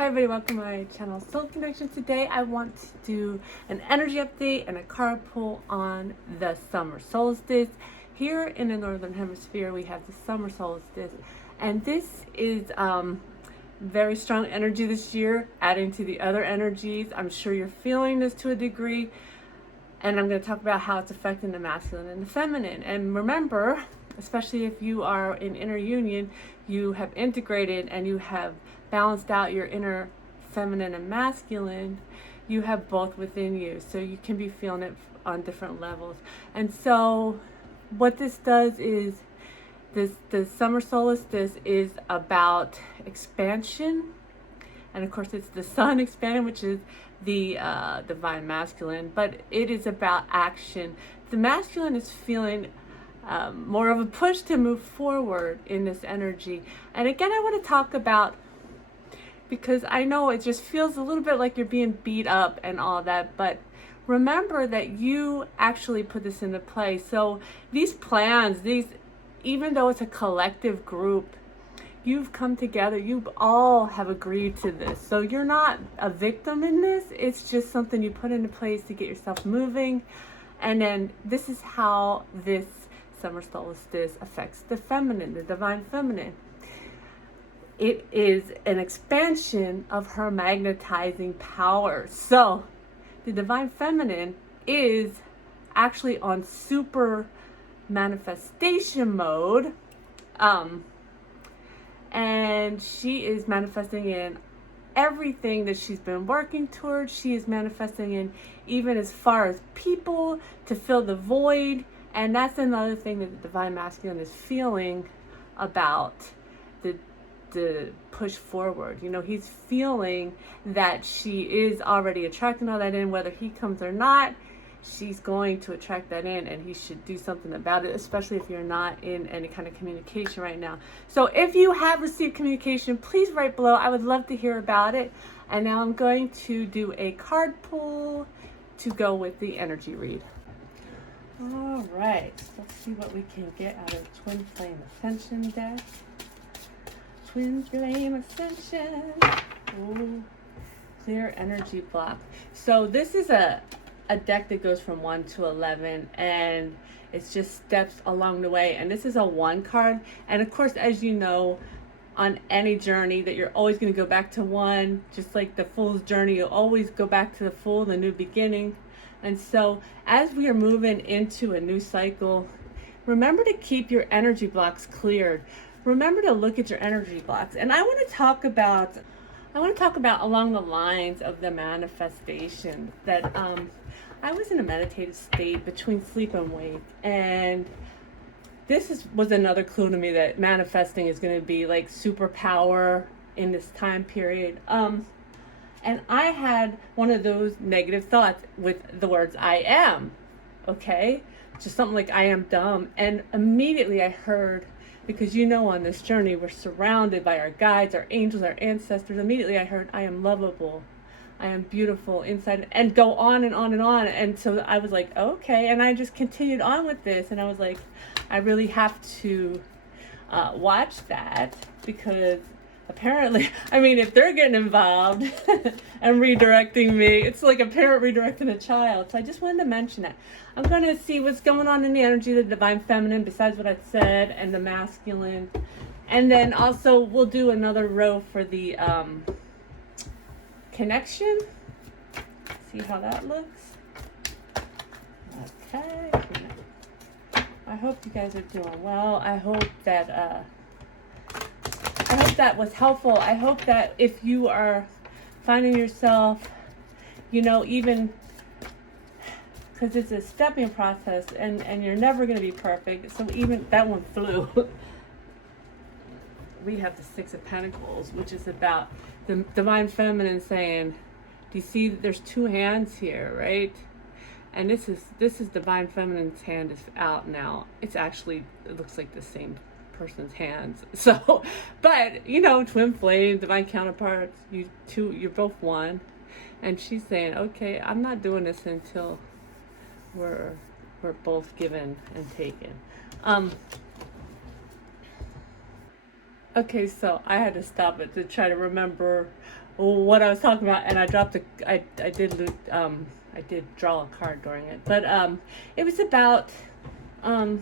Hi everybody, welcome to my channel Soul Connection. Today I want to do an energy update and a card pull on the summer solstice. Here in the northern hemisphere we have the summer solstice, and this is very strong energy this year, adding to the other energies. I'm sure you're feeling this to a degree, and I'm going to talk about how it's affecting the masculine and the feminine. And remember, especially if you are in inner union, you have integrated and you have balanced out your inner feminine and masculine. You have both within you, so you can be feeling it on different levels. And so what this does is the summer solstice is about expansion, and of course it's the sun expanding, which is the divine masculine, but it is about action. The masculine is feeling more of a push to move forward in this energy. And again, I want to talk about, because I know it just feels a little bit like you're being beat up and all that, but remember that you actually put this into play. So these plans, even though it's a collective group, you've come together, you all have agreed to this. So you're not a victim in this. It's just something you put into place to get yourself moving. And then this is how this summer solstice affects the feminine, the divine feminine. It is an expansion of her magnetizing power. So the divine feminine is actually on super manifestation mode. And she is manifesting in everything that she's been working towards. She is manifesting in even as far as people to fill the void. And that's another thing that the divine masculine is feeling about the push forward. You know, he's feeling that she is already attracting all that in, whether he comes or not. She's going to attract that in, and he should do something about it, especially if you're not in any kind of communication right now. So if you have received communication, please write below. I would love to hear about it. And now I'm going to do a card pull to go with the energy read. All right, let's see what we can get out of Twin Flame Ascension deck. Twin Flame Ascension. Ooh, clear energy block. So this is a deck that goes from 1 to 11, and it's just steps along the way. And this is a 1 card. And of course, as you know, on any journey that you're always going to go back to 1, just like the Fool's journey, you'll always go back to the Fool, the new beginning. And so as we are moving into a new cycle, remember to keep your energy blocks cleared. Remember to look at your energy blocks. And I want to talk about along the lines of the manifestation that I was in a meditative state between sleep and wake, and this was another clue to me that manifesting is going to be like superpower in this time period. And I had one of those negative thoughts with the words I am, okay? Just something like I am dumb. And immediately I heard, because you know on this journey we're surrounded by our guides, our angels, our ancestors. Immediately I heard I am lovable, I am beautiful inside, and go on and on and on. And so I was like, okay. And I just continued on with this, and I was like, I really have to watch that, because apparently, I mean, if they're getting involved and redirecting me, it's like a parent redirecting a child. So I just wanted to mention that. I'm going to see what's going on in the energy of the divine feminine, besides what I said, and the masculine. And then also we'll do another row for the connection. See how that looks. Okay. I hope you guys are doing well. I hope that was helpful. I hope that if you are finding yourself, you know, even because it's a stepping process, and you're never going to be perfect. So even that one flew. We have the 6 of Pentacles, which is about the divine feminine saying, do you see there's 2 hands here, right? And this is divine feminine's hand is out now. It's actually, it looks like the same person's hands. So, but you know, twin flame, divine counterparts, you're both one. And she's saying, okay, I'm not doing this until we're both given and taken. Okay, so I had to stop it to try to remember what I was talking about, and I dropped I did draw a card during it, but it was about um,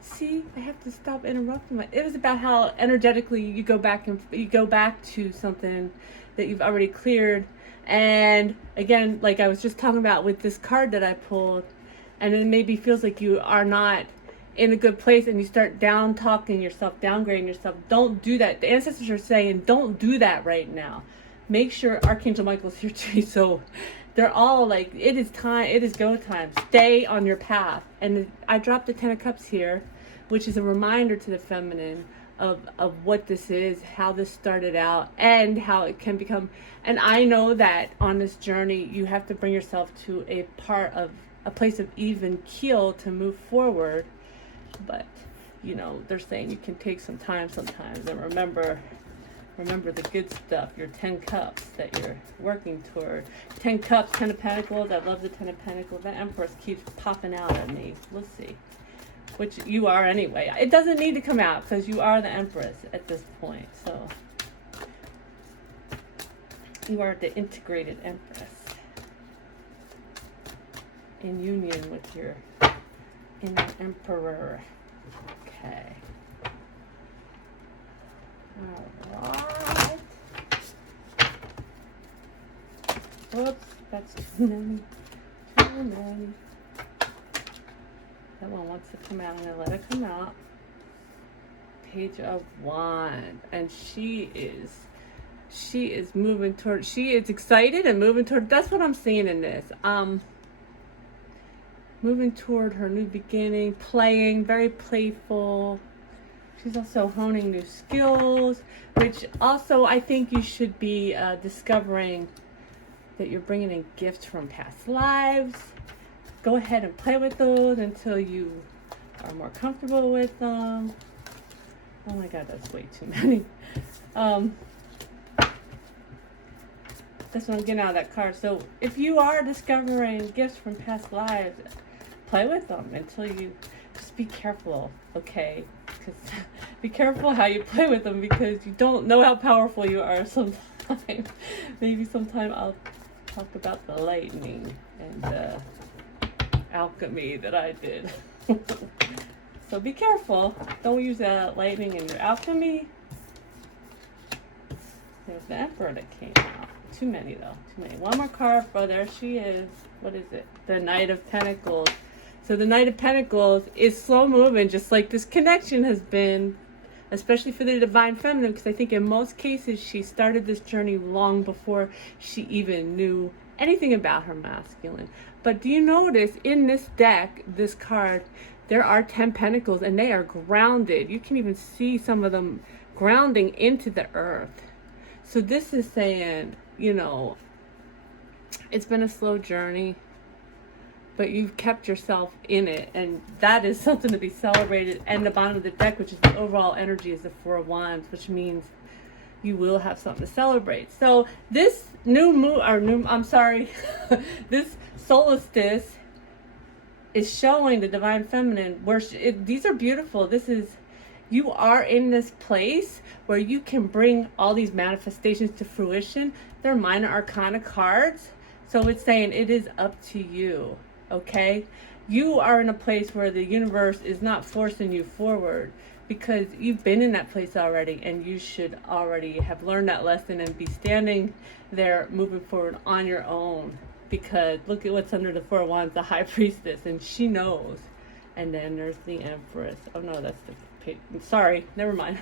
see, I have to stop interrupting it was about how energetically you go back and you go back to something that you've already cleared, and again, like I was just talking about with this card that I pulled, and it maybe feels like you are not in a good place and you start down talking yourself, downgrading yourself. Don't do that. The ancestors are saying don't do that right now. Make sure Archangel Michael's here too. So they're all like, it is time, it is go time. Stay on your path. And I dropped the 10 of Cups here, which is a reminder to the feminine of what this is, how this started out, and how it can become. And I know that on this journey, you have to bring yourself to a part of a place of even keel to move forward. But you know, they're saying you can take some time sometimes, and remember the good stuff, your 10 cups that you're working toward. 10 cups, 10 of Pentacles. I love the 10 of Pentacles. That Empress keeps popping out at me. We'll see. Which you are anyway. It doesn't need to come out because you are the Empress at this point. So you are the integrated Empress in union with your inner Emperor. Okay. Alright. Oops, that's too many. Too many. That one wants to come out. I'm going to let it come out. Page of Wands. And she is moving toward, she is excited and moving toward, that's what I'm seeing in this. Moving toward her new beginning, playing, very playful. She's also honing new skills, which also I think you should be discovering that you're bringing in gifts from past lives. Go ahead and play with those until you are more comfortable with them. Oh my God, that's way too many. That's what I'm getting out of that card. So if you are discovering gifts from past lives, play with them until you just be careful, okay? Because be careful how you play with them because you don't know how powerful you are sometimes. Maybe sometime I'll talk about the lightning and the alchemy that I did. So be careful. Don't use that lightning in your alchemy. There's the Emperor that came out. Too many though. Too many. One more card. Oh, there she is. What is it? The Knight of Pentacles. So the Knight of Pentacles is slow moving, just like this connection has been, especially for the Divine Feminine, because I think in most cases she started this journey long before she even knew anything about her masculine. But do you notice in this deck, this card, there are 10 Pentacles and they are grounded. You can even see some of them grounding into the earth. So this is saying, you know, it's been a slow journey, but you've kept yourself in it, and that is something to be celebrated. And the bottom of the deck, which is the overall energy, is the Four of Wands, which means you will have something to celebrate. So this this solstice is showing the Divine Feminine where these are beautiful. This is, you are in this place where you can bring all these manifestations to fruition. They're minor arcana cards. So it's saying it is up to you, okay? You are in a place where the universe is not forcing you forward because you've been in that place already, and you should already have learned that lesson and be standing there moving forward on your own. Because look at what's under the Four of Wands, the High Priestess, and she knows. And then there's the Empress. Oh no, that's the page. Sorry, never mind.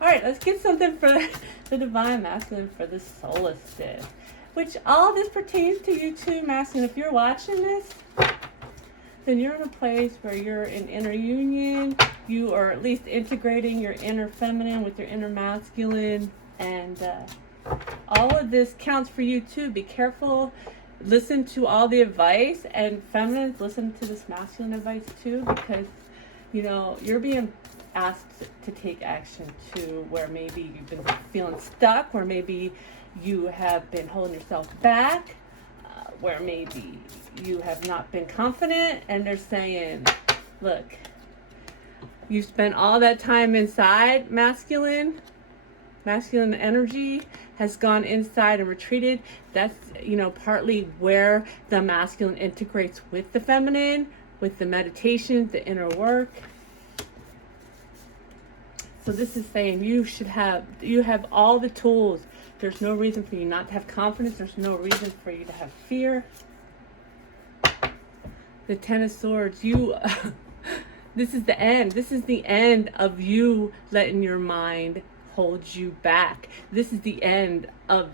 All right, let's get something for the Divine Masculine for the solstice. Which all this pertains to you too, Masculine. If you're watching this, then you're in a place where you're in inner union. You are at least integrating your inner feminine with your inner masculine. And all of this counts for you too. Be careful. Listen to all the advice, and feminines, listen to this masculine advice too, because you know you're being asked to take action too, where maybe you've been feeling stuck, where maybe you have been holding yourself back, where maybe you have not been confident, and they're saying, look, You've spent all that time inside, masculine energy has gone inside and retreated. That's, partly where the masculine integrates with the feminine, with the meditation, the inner work. So this is saying you have all the tools. There's no reason for you not to have confidence. There's no reason for you to have fear. The Ten of Swords, this is the end. This is the end of you letting your mind hold you back. This is the end of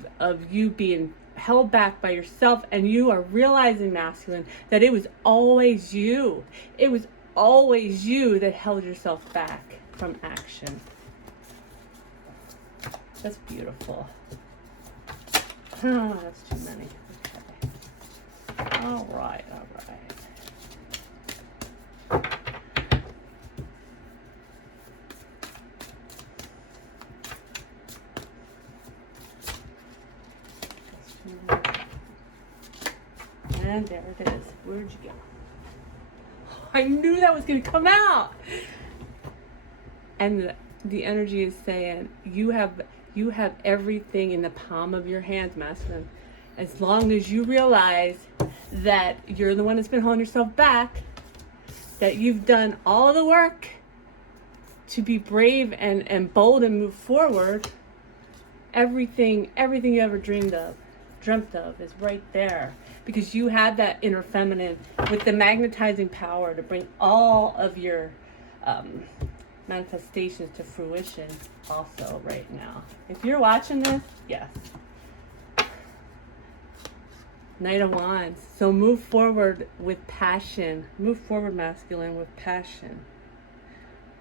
you being held back by yourself, and you are realizing, masculine, that it was always you. It was always you that held yourself back from action. That's beautiful. Oh, that's too many. Okay. All right. And there it is. Where'd you go? I knew that was going to come out. And the energy is saying you have everything in the palm of your hands, masculine. As long as you realize that you're the one that's been holding yourself back, that you've done all the work to be brave and bold and move forward, everything you ever dreamt of is right there. Because you have that inner feminine with the magnetizing power to bring all of your manifestations to fruition also right now. If you're watching this, yes. Knight of Wands. So move forward with passion. Move forward, masculine, with passion.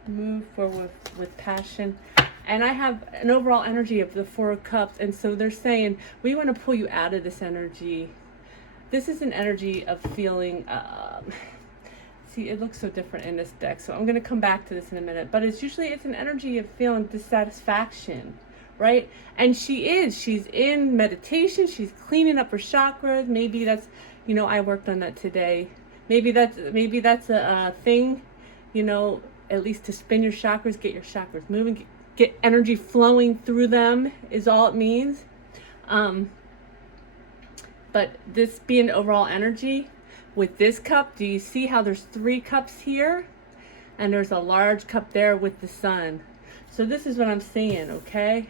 Move forward with passion. And I have an overall energy of the Four of Cups. And so they're saying, we want to pull you out of this energy. This is an energy of feeling, see, it looks so different in this deck. So I'm going to come back to this in a minute. But it's an energy of feeling dissatisfaction, right? And she's in meditation. She's cleaning up her chakras. Maybe that's, I worked on that today. Maybe that's a thing, at least to spin your chakras, get your chakras moving, get energy flowing through them is all it means. But this being overall energy, with this cup, do you see how there's 3 cups here? And there's a large cup there with the sun. So this is what I'm seeing, okay?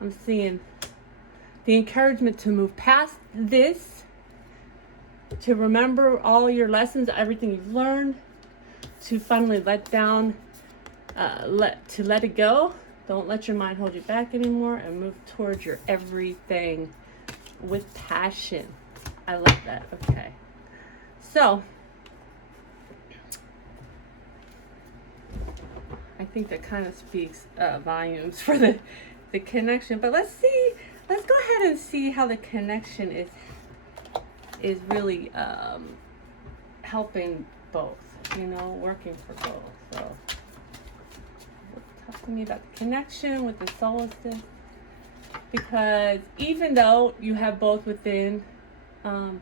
I'm seeing the encouragement to move past this, to remember all your lessons, everything you've learned, to finally let it go. Don't let your mind hold you back anymore, and move towards your everything with passion. I love that. Okay. So I think that kind of speaks volumes for the connection. But let's go ahead and see how the connection is really helping both, working for both. So talk to me about the connection with the solstice. Because even though you have both within, and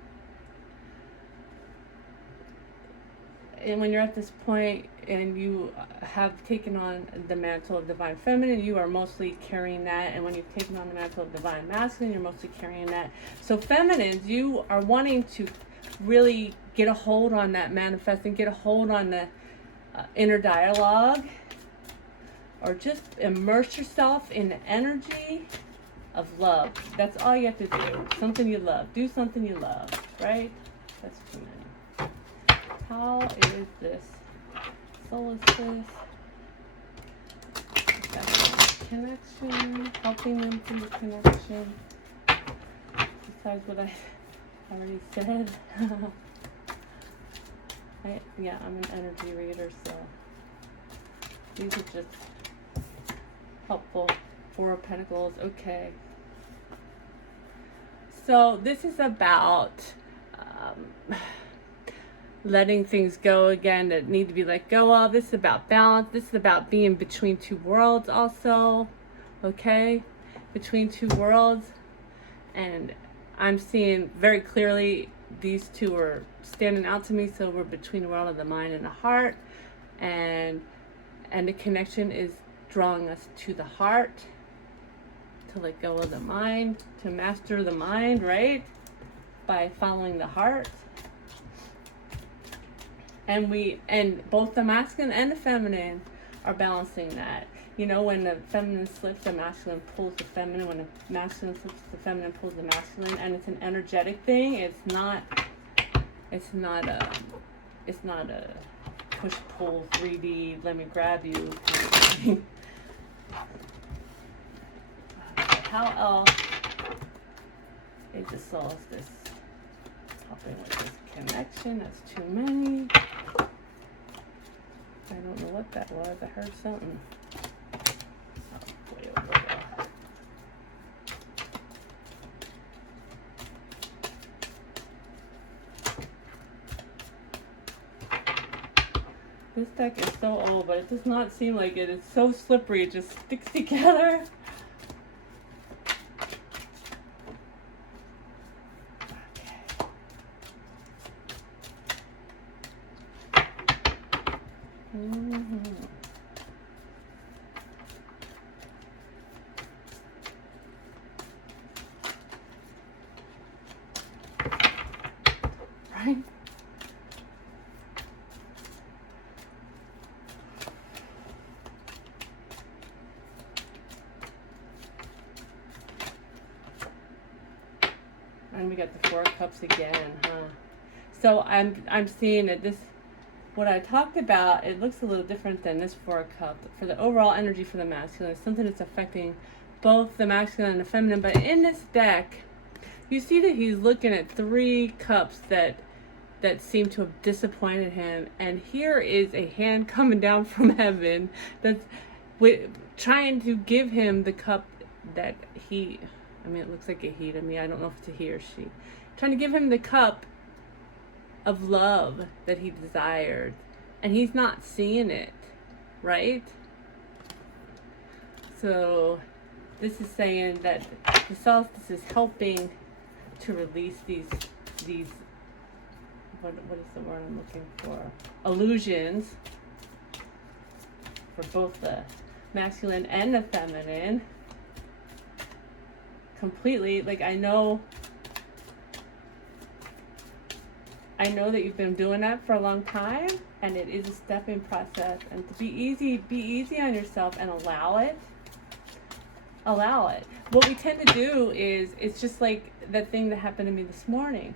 when you're at this point and you have taken on the mantle of divine feminine, you are mostly carrying that. And when you've taken on the mantle of divine masculine, you're mostly carrying that. So feminines, you are wanting to really get a hold on that manifesting, get a hold on the inner dialogue, or just immerse yourself in the energy of love. That's all you have to do. Something you love. Do something you love, right? That's too many. How is this solstice? Connection. Helping them through the connection. Besides what I already said. Yeah, I'm an energy reader, so these are just helpful. 4 of Pentacles. Okay. So this is about letting things go again that need to be let go of. This is about balance. This is about being between 2 worlds also. Okay? Between 2 worlds. And I'm seeing very clearly these 2 are standing out to me. So we're between the world of the mind and the heart. and the connection is drawing us to the heart, to let go of the mind, to master the mind, right? By following the heart. And both the masculine and the feminine are balancing that. You know, when the feminine slips, the masculine pulls the feminine. When the masculine slips, the feminine pulls the masculine. And it's an energetic thing. It's not a push-pull 3D, let me grab you kind of thing. How else is the solstice helping with this connection? That's too many. I don't know what that was. I heard something. Oh, way over there. This deck is so old, but it does not seem like it. It's so slippery, it just sticks together. Right? And we got the Four of Cups again, huh? So I'm seeing that this, what I talked about, it looks a little different than this Four of Cups. For the overall energy for the masculine, it's something that's affecting both the masculine and the feminine. But in this deck, you see that he's looking at 3 cups that seem to have disappointed him. And here is a hand coming down from heaven that's trying to give him the cup that he, I mean, it looks like a he to me. I don't know if it's a he or she. Trying to give him the cup of love that he desired. And he's not seeing it, right? So this is saying that the solstice is helping to release these what is the word I'm looking for? Illusions for both the masculine and the feminine. Completely, like I know that you've been doing that for a long time, and it is a stepping process. And to be easy on yourself and allow it. What we tend to do is, it's just like that thing that happened to me this morning.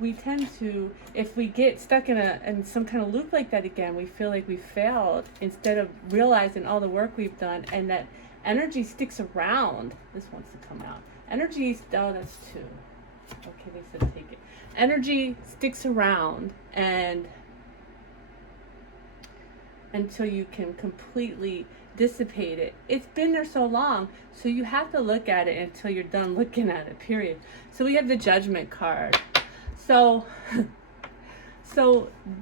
We tend to, if we get stuck in some kind of loop like that again, we feel like we failed instead of realizing all the work we've done, and that energy sticks around. This wants to come out. Energy, oh, that's 2. Okay, they said take it. Energy sticks around and until you can completely dissipate it. It's been there so long, so you have to look at it until you're done looking at it, period. So we have the Judgment card. So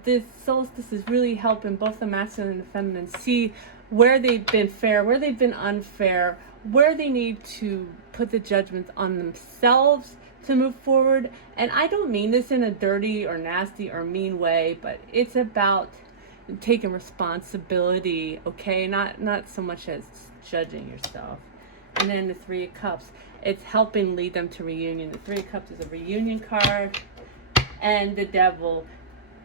this solstice is really helping both the masculine and the feminine see where they've been fair, where they've been unfair, where they need to put the judgments on themselves to move forward. And I don't mean this in a dirty or nasty or mean way, but it's about taking responsibility, okay? Not so much as judging yourself. And then the 3 of Cups, it's helping lead them to reunion. The 3 of Cups is a reunion card, and the Devil,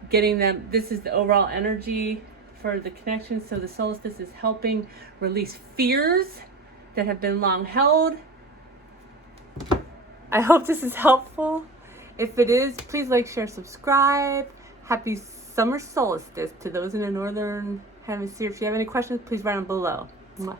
getting them, this is the overall energy for the connection. So the solstice is helping release fears that have been long held. I hope this is helpful. If it is, please like, share, subscribe. Happy summer solstice to those in the northern hemisphere. If you have any questions, please write them below. Mwah.